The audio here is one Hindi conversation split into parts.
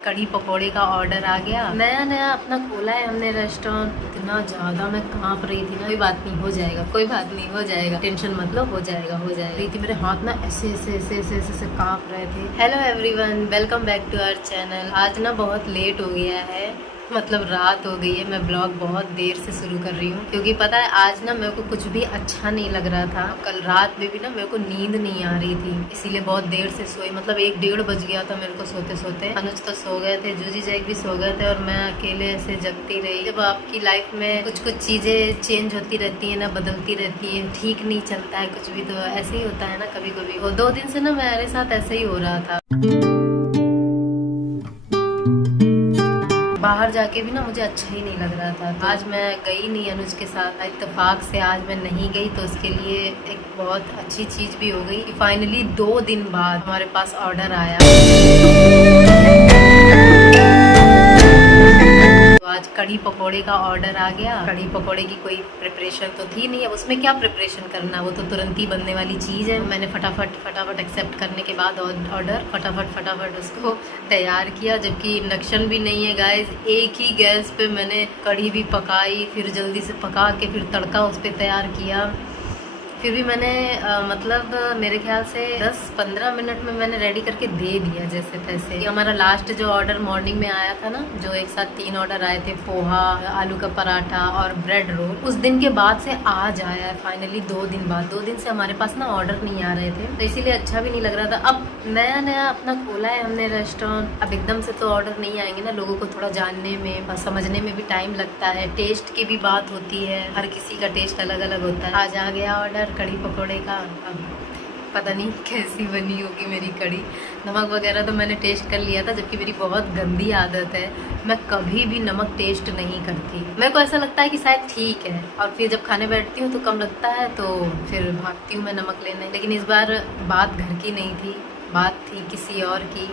कढ़ी पकौड़े का ऑर्डर आ गया। नया नया अपना खोला है हमने रेस्टोरेंट। इतना ज़्यादा मैं कांप रही थी ना। कोई बात नहीं, हो जाएगा, कोई बात नहीं, हो जाएगा, टेंशन मतलब हो जाएगा, हो जाएगा। रही थी, मेरे हाथ ना ऐसे ऐसे ऐसे ऐसे ऐसे ऐसे कांप रहे थे। Hello everyone, welcome back to our channel. आज ना बहुत लेट हो गया है, मतलब रात हो गई है। मैं ब्लॉग बहुत देर से शुरू कर रही हूँ क्योंकि पता है आज ना मेरे को कुछ भी अच्छा नहीं लग रहा था। कल रात में भी ना मेरे को नींद नहीं आ रही थी, इसीलिए बहुत देर से सोई। मतलब 1-1:30 बज गया था मेरे को सोते सोते। अनुज तो सो गए थे, जूजी जैक भी सो गए थे और मैं अकेले ऐसे जगती रही। जब आपकी लाइफ में कुछ कुछ चीज़ें चेंज होती रहती है ना, बदलती रहती है, ठीक नहीं चलता है कुछ भी, तो ऐसे ही होता है ना कभी कभी। वो 2 दिन से ना मेरे साथ ऐसे ही हो रहा था। बाहर जाके भी ना मुझे अच्छा ही नहीं लग रहा था। तो आज मैं गई नहीं अनुज के साथ। इत्तेफाक से आज मैं नहीं गई तो उसके लिए एक बहुत अच्छी चीज़ भी हो गई कि फाइनली 2 दिन बाद हमारे पास ऑर्डर आया। तो आज कढ़ी पकौड़े का ऑर्डर आ गया। कढ़ी पकौड़े की कोई प्रिपरेशन तो थी नहीं, अब उसमें क्या प्रिपरेशन करना, वो तो तुरंत ही बनने वाली चीज़ है। मैंने फटाफट एक्सेप्ट करने के बाद ऑर्डर फटाफट उसको तैयार किया, जबकि इंडक्शन भी नहीं है गाइस। एक ही गैस पे मैंने कढ़ी भी पकाई, फिर जल्दी से पका के फिर तड़का उस पर तैयार किया। फिर भी मैंने मतलब मेरे ख्याल से 10-15 मिनट में मैंने रेडी करके दे दिया जैसे तैसे। हमारा लास्ट जो ऑर्डर मॉर्निंग में आया था ना, जो एक साथ 3 ऑर्डर आए थे, पोहा, आलू का पराठा और ब्रेड रोल, उस दिन के बाद से आज आया है फाइनली 2 दिन बाद। 2 दिन से हमारे पास ना ऑर्डर नहीं आ रहे थे, तो इसीलिए अच्छा भी नहीं लग रहा था। अब नया नया अपना खोला है हमने रेस्टोरेंट, अब एकदम से तो ऑर्डर नहीं आएंगे ना। लोगों को थोड़ा जानने में और समझने में भी टाइम लगता है, टेस्ट की भी बात होती है, हर किसी का टेस्ट अलग अलग होता है। आज आ गया ऑर्डर कढ़ी पकौड़े का। अब पता नहीं कैसी बनी होगी मेरी कढ़ी। नमक वगैरह तो मैंने टेस्ट कर लिया था, जबकि मेरी बहुत गंदी आदत है, मैं कभी भी नमक टेस्ट नहीं करती। मेरे को ऐसा लगता है कि शायद ठीक है, और फिर जब खाने बैठती हूँ तो कम लगता है, तो फिर भागती हूँ मैं नमक लेने। लेकिन इस बार बात घर की नहीं थी, बात थी किसी और की,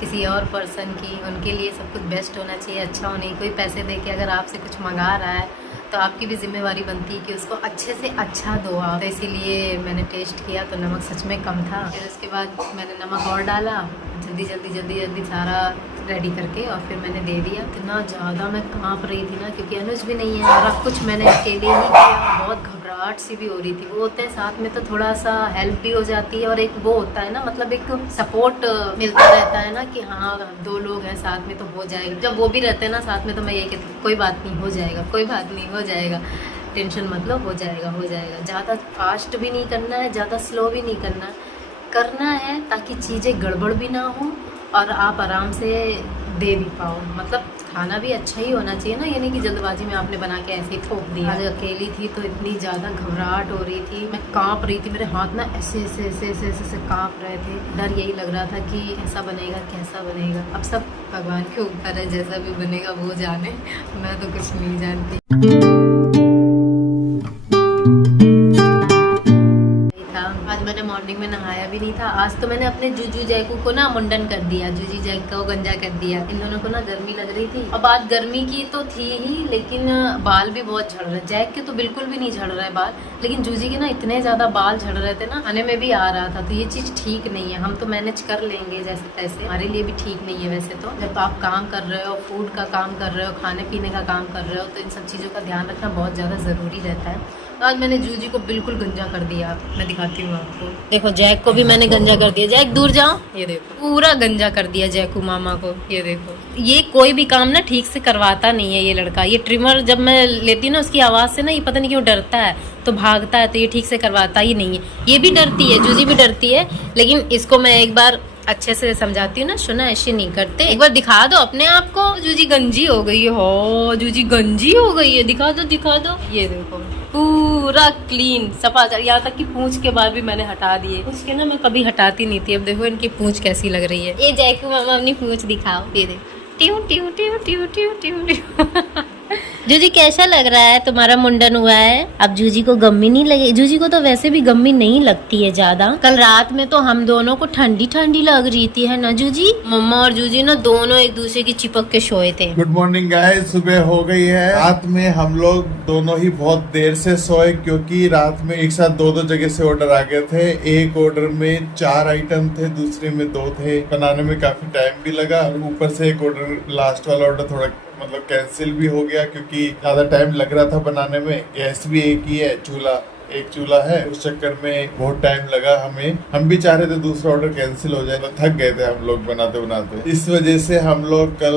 किसी और पर्सन की। उनके लिए सब कुछ बेस्ट होना चाहिए, अच्छा होना ही। कोई पैसे दे के अगर आपसे कुछ मंगा रहा है तो आपकी भी जिम्मेवारी बनती है कि उसको अच्छे से अच्छा दो आप। तो इसीलिए मैंने टेस्ट किया तो नमक सच में कम था। फिर उसके बाद मैंने नमक और डाला, जल्दी सारा रेडी करके, और फिर मैंने दे दिया। इतना ज़्यादा मैं कांप रही थी ना, क्योंकि अनुज भी नहीं है, सारा कुछ मैंने अकेले ही किया। बहुत घबराहट सी भी हो रही थी। वो होते हैं साथ में तो थोड़ा सा हेल्प भी हो जाती है, और एक वो होता है ना, मतलब एक सपोर्ट मिलता रहता है ना कि हाँ 2 लोग हैं साथ में तो हो जाएगा। जब वो भी रहते हैं ना साथ में, तो मैं ये कहती हूँ कोई बात नहीं, हो जाएगा, कोई बात नहीं, हो जाएगा, टेंशन मतलब हो जाएगा, हो जाएगा। ज़्यादा फास्ट भी नहीं करना है, ज़्यादा स्लो भी नहीं करना है ताकि चीज़ें गड़बड़ भी ना हो और आप आराम से दे भी पाओ। मतलब खाना भी अच्छा ही होना चाहिए ना, यानी कि जल्दबाजी में आपने बना के ऐसे ही ठोक दिया। आज अकेली थी तो इतनी ज़्यादा घबराहट हो रही थी, मैं कांप रही थी, मेरे हाथ ना ऐसे ऐसे ऐसे ऐसे ऐसे ऐसे कांप रहे थे। डर यही लग रहा था कि कैसा बनेगा, कैसा बनेगा। अब सब भगवान के ऊपर है, जैसा भी बनेगा वो जाने, मैं तो कुछ नहीं जानती। आज मैंने मॉर्निंग में नहाया भी नहीं था। आज तो मैंने अपने जूजू जैकू को ना मुंडन कर दिया, जूजी जैक को गंजा कर दिया। इन दोनों को ना गर्मी लग रही थी। अब आज गर्मी की तो थी ही, लेकिन बाल भी बहुत झड़ रहे। जैक के तो बिल्कुल भी नहीं झड़ रहे बाल, लेकिन जूजी के ना इतने ज्यादा बाल झड़ रहे थे ना, खाने में भी आ रहा था। तो ये चीज ठीक नहीं है। हम तो मैनेज कर लेंगे जैसे तैसे, हमारे लिए भी ठीक नहीं है वैसे तो। जब आप काम कर रहे हो, फूड का काम कर रहे हो, खाने पीने का काम कर रहे हो, तो इन सब चीजों का ध्यान रखना बहुत ज्यादा जरूरी रहता है। आज मैंने जूजी को बिल्कुल गंजा कर दिया। मैं दिखाती हूँ आपको, देखो जैक को भी मैंने गंजा कर दिया। जैक दूर जाओ, ये देखो पूरा गंजा कर दिया जैकू मामा को। ये देखो, ये कोई भी काम ना ठीक से करवाता नहीं है ये लड़का। ये ट्रिमर जब मैं लेती हूँ ना, उसकी आवाज से ना ये पता नहीं क्यों डरता है, तो भागता है, तो ये ठीक से करवाता ही नहीं है। ये भी डरती है, जूजी भी डरती है, लेकिन इसको मैं एक बार अच्छे से समझाती हूँ ना, सुना ऐसे नहीं करते, एक बार दिखा दो अपने आप को। जूजी गंजी हो गई है, हो जूजी गंजी हो गई है, दिखा दो। ये देखो पूरा क्लीन सफा, यहाँ तक कि पूंछ के बाल भी मैंने हटा दिए। पूंछ के ना मैं कभी हटाती नहीं थी। अब देखो इनकी पूंछ कैसी लग रही है। ये जैकू मामा अपनी पूंछ दिखाओ, ये देखो, ट्यू ट्यू ट्यू ट्यू ट्यू ट्यू ट्यू। जूजी कैसा लग रहा है? तुम्हारा मुंडन हुआ है। अब जूजी को गम्मी नहीं लगे। जूजी को तो वैसे भी गम्मी नहीं लगती है ज्यादा। कल रात में तो हम दोनों को ठंडी ठंडी लग रही थी, है ना जूजी? मम्मा और जूजी ना दोनों एक दूसरे की चिपक के सोए थे। गुड मॉर्निंग गाइस, सुबह हो गई है। रात में हम लोग दोनों ही बहुत देर से सोए क्योंकि रात में एक साथ दो जगह से ऑर्डर आ गए थे। एक ऑर्डर में 4 आइटम थे, दूसरे में 2 थे। बनाने में काफी टाइम भी लगा। ऊपर से एक ऑर्डर, लास्ट वाला ऑर्डर थोड़ा मतलब कैंसिल भी हो गया क्योंकि ज्यादा टाइम लग रहा था बनाने में। गैस भी एक ही है, एक चूल्हा है, उस चक्कर में बहुत टाइम लगा हमें। हम भी चाह रहे थे दूसरा ऑर्डर कैंसिल हो जाए, तो थक गए थे हम लोग बनाते बनाते। इस वजह से हम लोग कल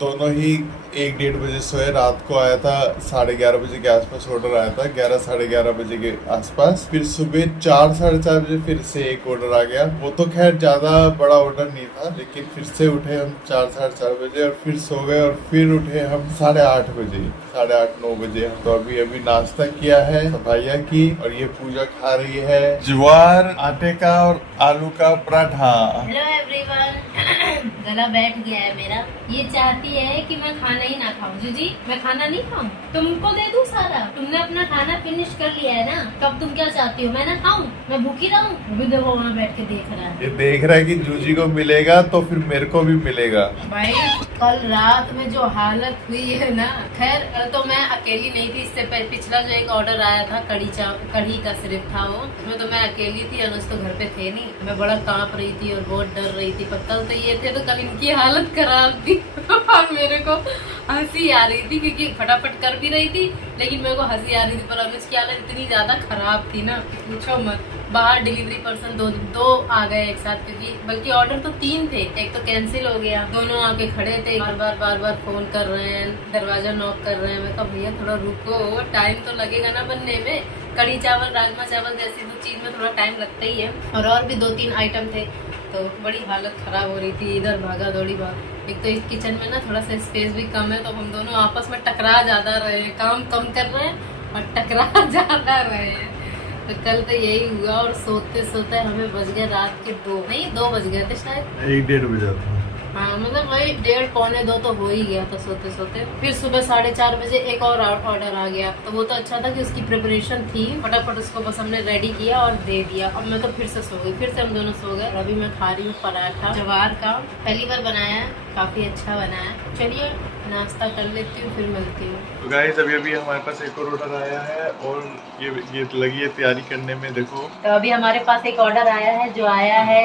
दोनों ही 1-1:30 बजे सोए। रात को आया था 11:30 बजे के आसपास ऑर्डर आया था, 11 साढ़े 11 बजे के आसपास। फिर सुबह 4 साढ़े 4 बजे फिर से एक ऑर्डर आ गया। वो तो खैर ज्यादा बड़ा ऑर्डर नहीं था, लेकिन फिर से उठे हम 4 साढ़े 4 बजे और फिर सो गए और फिर उठे हम 8:30 बजे, 8:30-9 बजे। तो अभी नाश्ता किया है सफाइया की, और ये पूजा खा रही है ज्वार आटे का और आलू का पराठा। Hello everyone. गला बैठ गया है मेरा। ये चाहती है कि मैं खाना ही ना खाऊं। जूजी, मैं खाना नहीं खाऊं, तुमको दे दूं सारा। तुमने अपना खाना फिनिश कर लिया है ना, तब तुम क्या चाहती हो? मैं ना खाऊं, मैं भूखी रहूं? अभी देखो वहाँ बैठ के देख रहा है। ये देख रहा है कि जूजी को मिलेगा तो फिर मेरे को भी मिलेगा। भाई कल रात में जो हालत हुई है ना, खैर कल तो मैं अकेली नहीं थी। इससे पिछला जो एक ऑर्डर आया था कढ़ी का सिर्फ था वो, उसमें तो मैं अकेली थी। अनुज तो घर पे थे नहीं। मैं बड़ा कांप रही थी और बहुत डर रही थी। कल तो ये थे तो कल इनकी हालत खराब थी। और मेरे को हंसी आ रही थी क्योंकि फटाफट कर भी रही थी, लेकिन मेरे को हंसी आ रही थी। पर अनुज की हालत इतनी ज्यादा खराब थी ना, पूछो मत। बाहर डिलीवरी पर्सन दो आ गए एक साथ, क्योंकि बल्कि ऑर्डर तो 3 थे, एक तो कैंसिल हो गया। दोनों आके खड़े थे, बार बार फोन कर रहे हैं, दरवाजा नॉक कर रहे हैं। मैं कहा भैया थोड़ा रुको, टाइम तो लगेगा ना बनने में। कढ़ी चावल, राजमा चावल जैसी तो चीज में थोड़ा टाइम लगता ही है। और भी 2-3 आइटम थे, तो बड़ी हालत खराब हो रही थी। इधर भागा दौड़ी भाग। एक तो इस किचन में ना थोड़ा सा स्पेस भी कम है, तो हम दोनों आपस में टकरा ज्यादा रहे हैं। काम कम कर रहे हैं और टकरा ज्यादा रहे हैं। तो कल तो यही हुआ। और सोते सोते हमें बज गए रात के 2 बज गए थे शायद, 1-1:30 बजे था। हाँ मतलब वही 1:30 पौने 2 तो हो ही गया था सोते सोते। फिर सुबह 4:30 बजे एक और ऑर्डर आ गया। तो वो तो अच्छा था कि उसकी प्रिपरेशन थी, फटाफट उसको बस हमने रेडी किया और दे दिया। अब मैं तो फिर से सो गई, फिर से हम दोनों सो गए। अभी मैं खा रही हूँ पराठा ज्वार का, पहली बार बनाया है, काफी अच्छा बना है। चलिए नाश्ता कर लेती हूँ, फिर मिलती हूँ। तो गाइस अभी हमारे पास एक और ऑर्डर आया है और ये लगी है तैयारी करने में। देखो तो अभी हमारे पास एक ऑर्डर आया है, जो आया है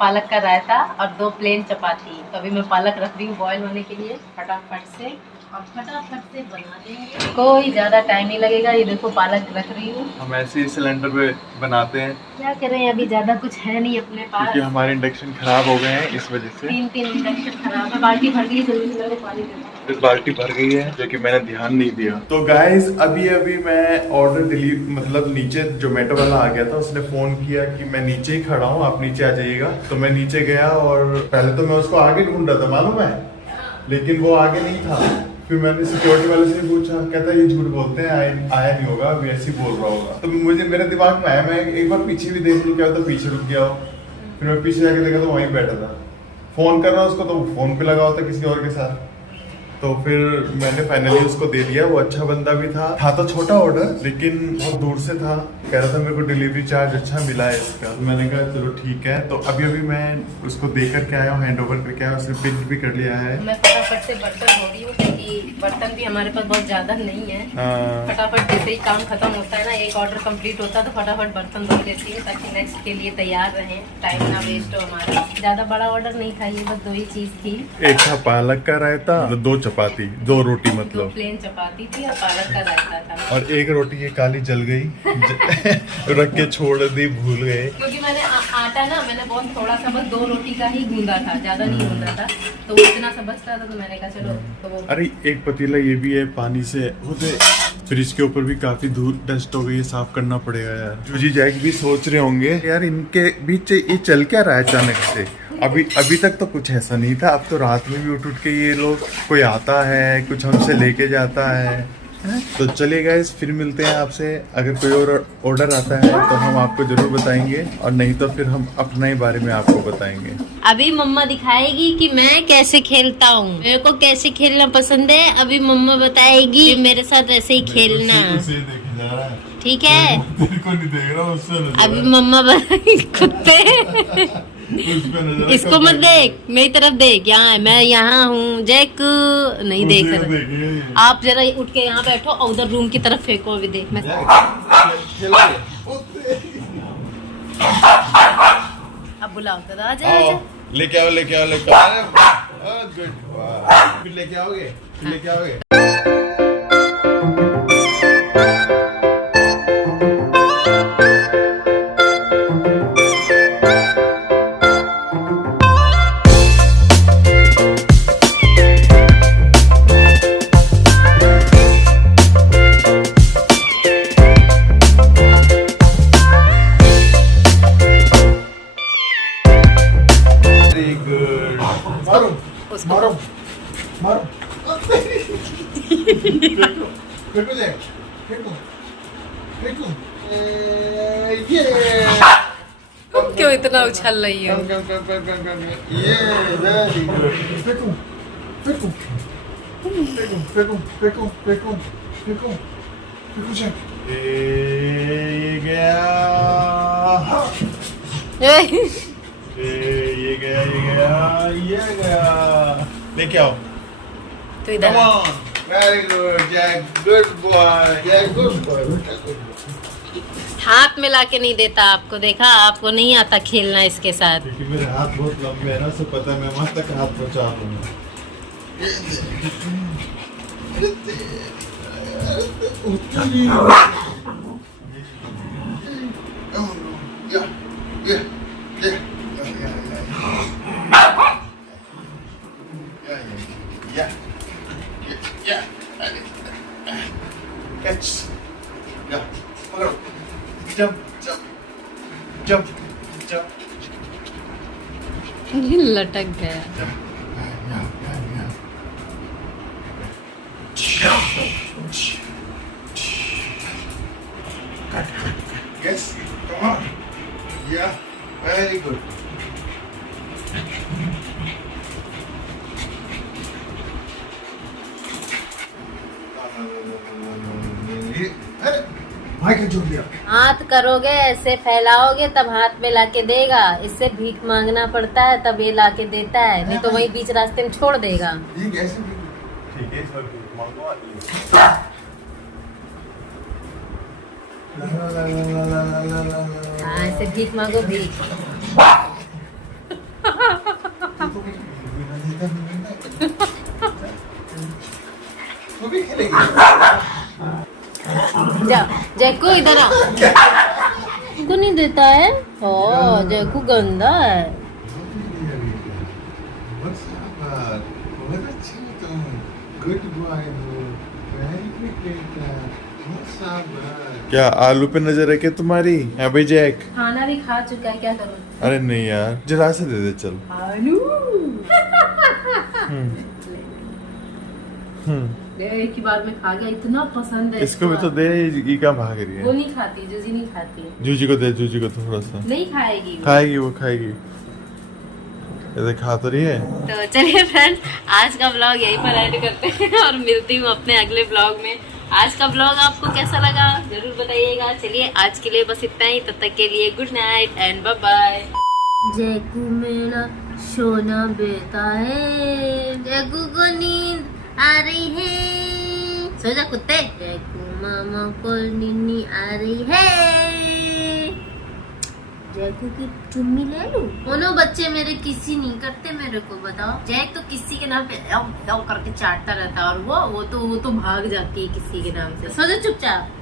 पालक का रायता और 2 प्लेन चपाती। तो अभी मैं पालक रख रही हूँ बॉईल होने के लिए। फटाफट से बना देंगे, कोई ज्यादा टाइम नहीं लगेगा। ये देखो पालक रख रही हूँ। हम ऐसे ही सिलेंडर पे बनाते हैं, क्या करें, अभी ज्यादा कुछ है नहीं अपने पास, क्योंकि हमारे इंडक्शन खराब हो गए हैं, इस वजह से 3 इंडक्शन खराब है। बाल्टी भर गई, जल्दी से मेरे को पानी दे दो। फिर बाल्टी भर गई है, जो कि मैंने ध्यान नहीं दिया। तो गाइस अभी मैं ऑर्डर मतलब नीचे जोमेटो वाला आ गया था। उसने फोन किया कि मैं नीचे ही खड़ा हूँ, आप नीचे आ जाइएगा। तो मैं नीचे गया और पहले तो मैं उसको आगे ढूंढ रहा था, मालूम है, लेकिन वो आगे नहीं था। फिर मैंने सिक्योरिटी वाले से पूछा, कहता ये झूठ बोलते हैं, आया नहीं होगा, अभी ऐसे ही बोल रहा होगा। तो मेरे दिमाग में आया, मैं एक बार पीछे भी देख लूं, क्या होता पीछे रुक गया हो। फिर मैं पीछे जाके देखा तो वहीं बैठा था, फोन कर रहा उसको, तो फोन पे लगा होता किसी और के साथ। तो फिर मैंने फाइनली उसको दे दिया। वो अच्छा बंदा भी था तो छोटा ऑर्डर, लेकिन बहुत दूर से था। कह रहा था मेरे को डिलीवरी चार्ज अच्छा मिला है इसका। तो मैंने कहा चलो ठीक है। तो अभी मैं उसको दे करके आया हूँ, हैंड ओवर करके आया, उसने पिक भी कर लिया है। मैं फटाफट से बर्तन धो रही हूँ, क्योंकि बर्तन भी हमारे पास बहुत ज्यादा नहीं है। फटाफट जैसे ही काम खत्म होता है ना, एक ऑर्डर कंप्लीट होता है, तो फटाफट बर्तन धो देती हूँ, ताकि नेक्स्ट के लिए तैयार रहे, टाइम ना वेस्ट हो हमारा। ज्यादा बड़ा ऑर्डर नहीं खाइए, बस 2 ही चीज थी। एक था पालक का रायता, 2 चपाती, 2 रोटी, मतलब 2 प्लेन चपाती थी और पालक का रायता था। और एक रोटी ये काली जल गई रख के छोड़ दी, भूल गए। क्योंकि मैंने आटा ना, मैंने बहुत थोड़ा सा, बस 2 रोटी का ही गूंदा था, ज्यादा नहीं गूंदा था। तो वो इतना सा बचता था, तो मैंने कहा चलो। तो वो अरे एक पतीला ये भी है, पानी से होते। फिर इसके ऊपर भी काफी धूल डस्ट हो गई है, साफ करना पड़ेगा यार। जूजी जैक भी सोच रहे होंगे यार इनके बीच ये चल क्या रहा है अचानक से। अभी तक तो कुछ ऐसा नहीं था। अब तो रात में भी उठ के ये लोग, कोई आता है, कुछ हमसे लेके जाता है। तो चलिए गाइस, फिर मिलते हैं आपसे। अगर कोई और ऑर्डर आता है तो हम आपको जरूर बताएंगे, और नहीं तो फिर हम अपने ही बारे में आपको बताएंगे। अभी मम्मा दिखाएगी कि मैं कैसे खेलता हूँ, मेरे को कैसे खेलना पसंद है। अभी मम्मा बताएगी कि मेरे साथ ऐसे ही खेलना, ठीक है? तेरे को नहीं देख रहा, उससे अभी मम्मा बताएगी कुत्ते इसको मत देख, मेरी तरफ देख। यहाँ है, मैं यहाँ हूँ। जैक नहीं देख रहा। आप जरा उठ के यहाँ बैठो और उधर रूम की तरफ फेंको। अभी देख मैं अब बुलाओ दादा, आजा आजा। लेके आओ लेके आओ लेके आओ। गुड, फिर लेके आओगे, फिर लेके आओगे। मारो मारो फेंको जैक, फेंको फेंको। ये क्यों इतना उछल रही हो? ये वेरी गुड। फेंको फेंको फेंको फेंको फेंको फेंको फेंको फेंको जैक। ये गया, ये गया, ये गया, ये गया। लेके आओ। तो इधर Come on, very good, Jack, good boy, Jack, good boy, good boy. हाथ में लाके नहीं देता आपको, देखा? आपको नहीं आता खेलना इसके साथ। क्योंकि मेरे हाथ बहुत लंबे हैं ना, सब पता है, मैं वहां तक हाथ पहुंचा दूंगा। Catch. Yeah. Pagado. Jump, jump, jump, jump. ये लटक गया। Yes. Come on. Yeah. Very good. हाथ करोगे ऐसे फैलाओगे तब हाथ में लाके देगा। इससे भीख मांगना पड़ता है तब ये लाके देता है, नहीं तो वही बीच रास्ते में छोड़ देगा। ठीक है, सर मांगो। हाँ, ऐसे भीख मांगो, भीख। जा जैकू इधर आ। को नहीं देता है। ओ जैकू गंदा है। क्या आलू पे नजर है क्या तुम्हारी? अभी जैक खाना भी खा चुका है, क्या करूं? अरे नहीं यार, जरा से दे दे चल। आलू एक ही बार में खा गया, इतना पसंद है इसको भी तो दे। ये क्या भाग रही वो है? नहीं खाती, जूजी नहीं खाती। जूजी को दे, जूजी को थोड़ा सा। नहीं खाएगी खाएगी वो, खाएगी। ऐसे खा तो रही है। तो चलिए फ्रेंड्स, आज का ब्लॉग यहीं पर एंड करते हैं और मिलती हूँ अपने अगले ब्लॉग में। आज का ब्लॉग आपको कैसा लगा जरूर बताइएगा। चलिए आज के लिए बस इतना ही, तब तक के लिए good night and bye bye. जैकू मेरा सोना बेटा है, जैकू को नींद आ रही है, सो जा कुत्ते। जैकू मामा को नींद आ रही है, जैकू की चुम्मी ले लूं? दोनों बच्चे मेरे किसी नहीं करते, मेरे को बताओ। जैक तो किसी के नाम पे करके चाटता रहता है, और वो तो भाग जाती है किसी के नाम से। सो जा चुपचाप।